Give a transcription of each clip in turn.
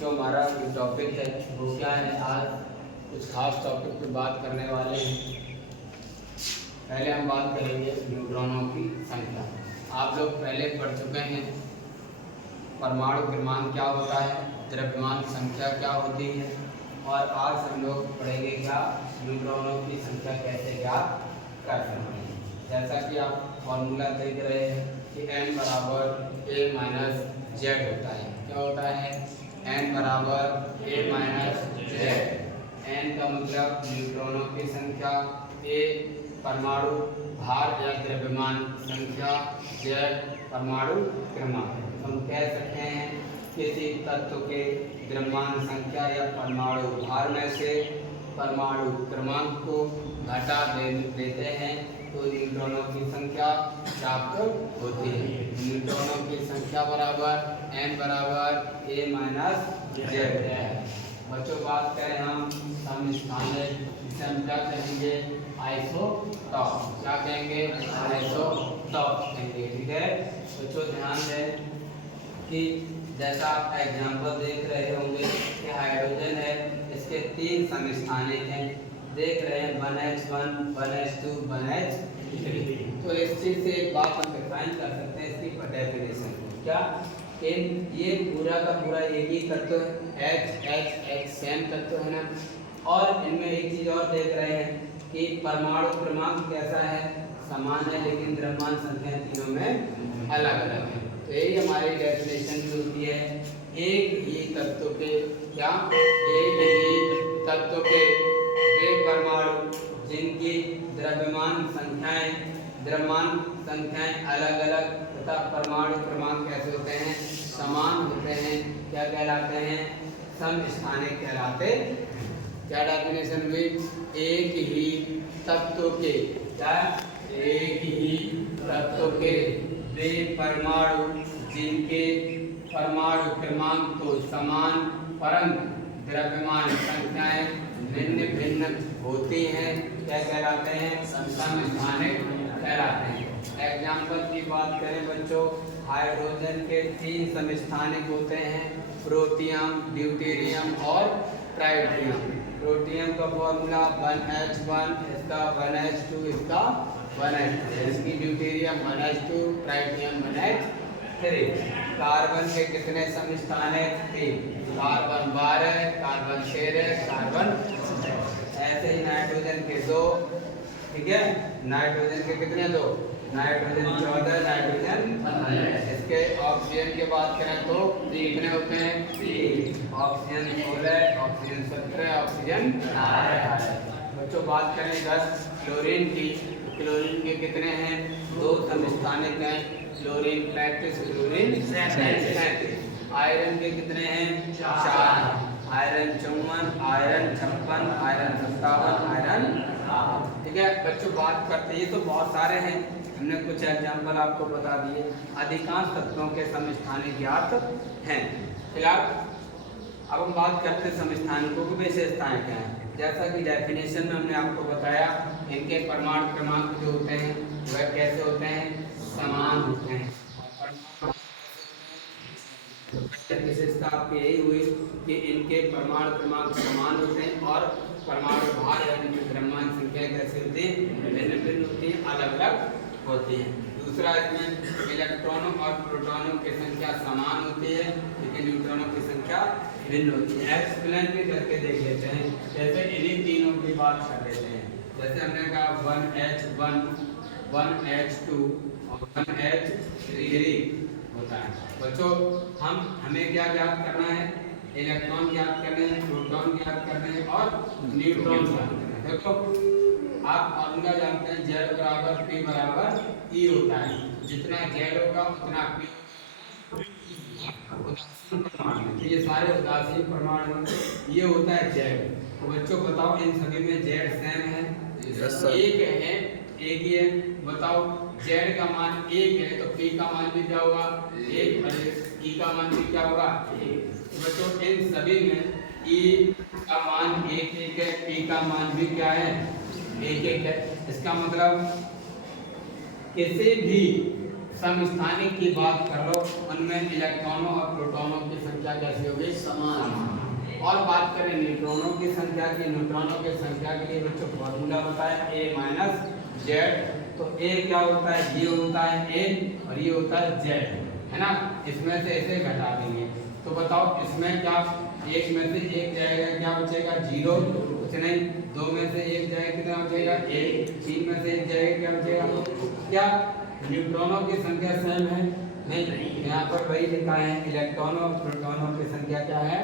जो हमारा टॉपिक है वो क्या है, आज कुछ खास टॉपिक पे बात करने वाले हैं। पहले हम बात करेंगे न्यूट्रॉनों की संख्या। आप लोग पहले पढ़ चुके हैं परमाणु क्रमांक क्या होता है, द्रव्यमान संख्या क्या होती है, और आज हम लोग पढ़ेंगे क्या न्यूट्रॉनों की संख्या कैसे ज्ञात कर सकते हैं। जैसा कि आप फॉर्मूला देख रहे हैं कि n बराबर a माइनस जेड होता है। क्या होता है? n बराबर a माइनस जेड। n का मतलब न्यूट्रॉनों की संख्या, a परमाणु भार या द्रव्यमान संख्या, z परमाणु क्रमांक। हम कह सकते हैं किसी तत्व के द्रव्यमान संख्या या परमाणु भार में से परमाणु क्रमांक को घटा देते हैं तो न्यूट्रॉनों की संख्या प्राप्त होती है। न्यूट्रॉनों की संख्या बराबर n बराबर a माइनस जेड है। बच्चों बात करें हम समस्थानिक, इसे हम क्या कहेंगे? आइसोटॉप। क्या कहेंगे? आइसोटॉप कहेंगे। ठीक है बच्चों, ध्यान दें कि जैसा आप एग्जाम्पल देख रहे होंगे कि हाइड्रोजन है, इसके 3 समस्थानिक हैं। देख रहे हैं 1h1, 1h2, 1h3। तो इस चीज़ से एक बात हम डिफाइन कर सकते हैं इसकी डेफिनेशन। क्या ये पूरा का पूरा एक ही तत्व है, H सेम तत्व है ना। और इनमें एक चीज़ और देख रहे हैं कि परमाणु क्रमांक कैसा है? समान है, लेकिन द्रव्यमान संख्या तीनों में अलग अलग है। तो यही हमारी डेफिनेशन जो होती है, एक ही तत्व के क्या एक ही तत्व के वे परमाणु जिनकी द्रव्यमान संख्याएं अलग अलग तथा परमाणु क्रमांक कैसे होते हैं? समान होते हैं। क्या कहलाते हैं? समस्थानिक कहलाते हैं। क्या डेफिनेशन हुई? एक ही तत्व के क्या एक ही तत्व के वे परमाणु जिनके परमाणु क्रमांक तो समान परंतु द्रव्यमान संख्याएं भिन्न भिन्न होती हैं, क्या कहलाते हैं? समस्थानिक कहलाते हैं। एग्जाम्पल की बात करें बच्चों, हाइड्रोजन के 3 समस्थानिक होते हैं, प्रोटियम, ड्यूटेरियम और ट्राइटियम। प्रोटियम का फॉर्मूला 1h1, इसका 1h2, इसका 1h3, इसकी deuterium 1h2, tritium 1h3। Carbon के कितने समस्थानिक? 3। Carbon 12, carbon 13, carbon. ऐसे ही नाइट्रोजन के 2। ठीक है, नाइट्रोजन के कितने? 2। Nitrogen 14, nitrogen 15। इसके ऑक्सीजन की बात करें तो कितने होते हैं? 3। Oxygen 16, oxygen 17, oxygen 18। बच्चों बात करें 10 क्लोरीन की, क्लोरीन के कितने हैं? 2 समस्थानिक हैं, क्लोरीन 35, क्लोरीन 37। आयरन के कितने हैं? 4। Iron 54, iron 56, iron 57, iron. ठीक है बच्चों, बात करते हैं, ये तो बहुत सारे हैं, हमने कुछ एग्जाम्पल आपको बता दिए। अधिकांश तत्वों के समस्थानिक ज्ञात हैं। फिलहाल अब हम बात करते हैं समस्थानिकों की विशेषताएं क्या हैं। जैसा कि डेफिनेशन में हमने आपको बताया, इनके परमाणु क्रमांक जो होते हैं वह कैसे होते हैं? समान होते हैं। विशेषता आपकी यही हुई कि इनके परमाणु क्रमांक समान होते हैं और परमाणु भार यानी कि द्रव्यमान संख्या कैसे होती है? भिन्न भिन्न होती है, अलग अलग होती है। दूसरा, इसमें इलेक्ट्रॉनों और प्रोटॉनों की संख्या समान होती है, लेकिन न्यूट्रॉनों की संख्या भिन्न होती है। एक्सप्लेन भी करके देख लेते हैं। जैसे इन्हीं तीनों की बात कर लेते हैं। जैसे हमने कहा 1h1, 1h2 और 1h3 होता है। बच्चों हमें क्या ज्ञात करना है? इलेक्ट्रॉन ज्ञात करने हैं, प्रोटॉन ज्ञात करने हैं और न्यूट्रॉन ज्ञात करने हैं। देखो आप फॉर्मूला जानते हैं, Z बराबर P बराबर E होता है। जितना Z होगा उतना P। तो ये सारे उदासीन परमाणु, ये होता है Z। तो बच्चों बताओ इन सभी में Z सेम है? एक है, एक ही है। बताओ Z का मान 1 है तो P का मान भी क्या होगा? 1। और E का मान भी क्या होगा? 1। तो बच्चों इन सभी में E का मान 1 1 है, P का मान भी क्या है? 1 1 है। इसका मतलब किसी भी समस्थानिक की बात कर लो, उनमें इलेक्ट्रॉनों और प्रोटॉनों की संख्या कैसी होगी? समान। और बात करें न्यूट्रॉनों की संख्या की, न्यूट्रॉनों की संख्या के लिए बच्चों फॉर्मूला बताए A माइनस जेड। तो A क्या होता है? ये होता है A और ये होता है Z, है ना। इसमें से इसे घटा देंगे तो बताओ इसमें क्या, एक में से एक जाएगा, क्या बचेगा? 0, कुछ नहीं। 2 में से एक जाएगा, कितना बचेगा? 1। 3 में से एक जाएगा, क्या बचेगा? क्या न्यूट्रॉनों की संख्या सेम है? नहीं, यहाँ पर वही लिखा है, इलेक्ट्रॉनों और प्रोटॉनों की संख्या क्या है?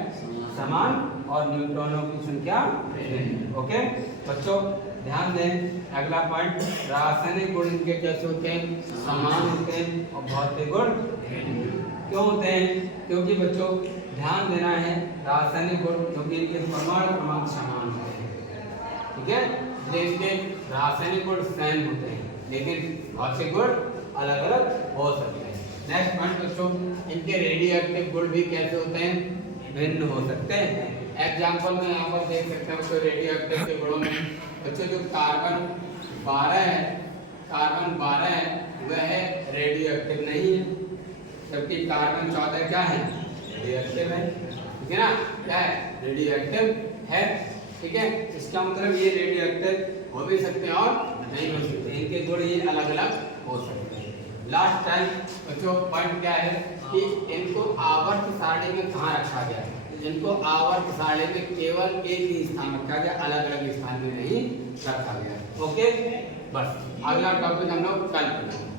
समान, और न्यूट्रॉनों की संख्या ओके बच्चों ध्यान दें। अगला पॉइंट, रासायनिक गुण इनके कैसे होते हैं? समान होते हैं। और भौतिक गुण क्यों होते हैं? क्योंकि बच्चों ध्यान देना है, रासायनिक गुण क्योंकि इनके परमाणु क्रमांक समान होते हैं, ठीक है, लेकिन रासायनिक गुण सेम होते हैं, लेकिन भौतिक गुण अलग अलग हो सकते हैं। नेक्स्ट पॉइंट बच्चों, इनके रेडियो एक्टिव गुण भी कैसे होते हैं? भिन्न हो सकते हैं। एग्जाम्पल में यहाँ पर देख सकते हैं बच्चों, रेडियो एक्टिव के गुणों में बच्चों जो कार्बन 12 है वह रेडियो एक्टिव नहीं है, जबकि कार्बन 14 क्या है? रेडियो एक्टिव है, ठीक है ना। क्या है? रेडियो एक्टिव है, ठीक है। इसका मतलब ये रेडियो एक्टिव हो भी सकते हैं और नहीं हो सकते, इनके गुण ये अलग अलग हो सकते हैं। लास्ट टाइम बच्चों पॉइंट क्या है कि इनको आवर्त सारणी में कहाँ रखा गया है? इनको आवर्त सारणी में केवल एक ही स्थान रखा गया, अलग अलग स्थान में नहीं रखा गया। ओके, बस अगला टॉपिक हम लोग कल पढ़ेंगे।